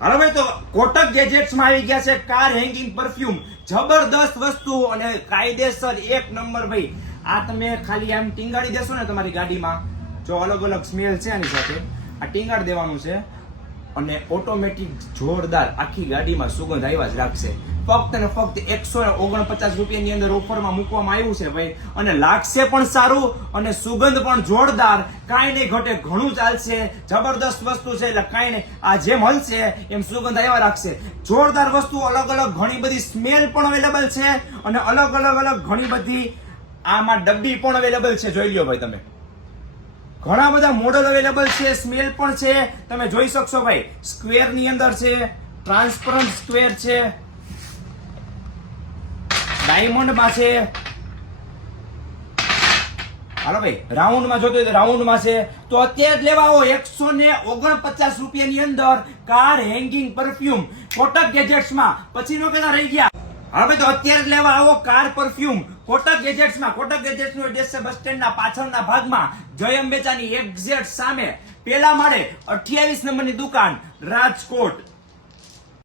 હાલો ભાઈ, તો કોટક ગેજેટ્સ માં આવી ગયા છે કાર હેંગિંગ પરફ્યુમ. જબરદસ્ત વસ્તુ અને કાયદેસર એક નંબર ભાઈ. આ તમે ખાલી આમ ટીંગાડી દેશો ને તમારી ગાડીમાં, જો અલગ અલગ સ્મેલ છે આની સાથે, આ ટીંગાડી દેવાનું છે અને ઓટોમેટિક જોરદાર આખી ગાડીમાં સુગંધ આવ્યા જ રાખશે. ફક્ત ને ફક્ત 149 રૂપિયાની અંદર ઓફરમાં મૂકવામાં આવ્યું છે ભાઈ, અને લાગશે પણ સારું અને સુગંધ પણ જોરદાર. કાંઈ નહીં ઘટે, ઘણું ચાલશે, જબરદસ્ત વસ્તુ છે એટલે કાંઈ નહીં. આ જેમ હલશે એમ સુગંધ આવ્યા રાખશે. જોરદાર વસ્તુ, અલગ અલગ ઘણી બધી સ્મેલ પણ અવેલેબલ છે અને અલગ અલગ ઘણી બધી આમાં ડબ્બી પણ અવેલેબલ છે. જોઈ લ્યો ભાઈ તમે, ઘણા બધા મોડલ અવેલેબલ છે, સ્મેલ પણ છે, તમે જોઈ શકશો ભાઈ. સ્ક્વેર ની અંદર છે, ટ્રાન્સપરન્ટ સ્ક્વેર છે, ડાયમંડ માં છે, હાલો ભાઈ રાઉન્ડ માં જોતો હોય તો રાઉન્ડ માં છે. તો અત્યારે લેવા આવો 149 રૂપિયાની અંદર car hanging perfume Kotak gadgets માં. પછી નો કેતા રહી ગયા. હા ભાઈ, તો અત્યારે લેવા આવો કાર પરફ્યુમ કોટક ગેજેટ્સ માં. કોટક ગેજેટ્સ નો એડ્રેસ છે બસ સ્ટેન્ડ ના પાછળના ભાગમાં, જય અંબેચાની એક્ઝેક્ટ સામે, પેલા માળે 28 નંબરની દુકાન, રાજકોટ.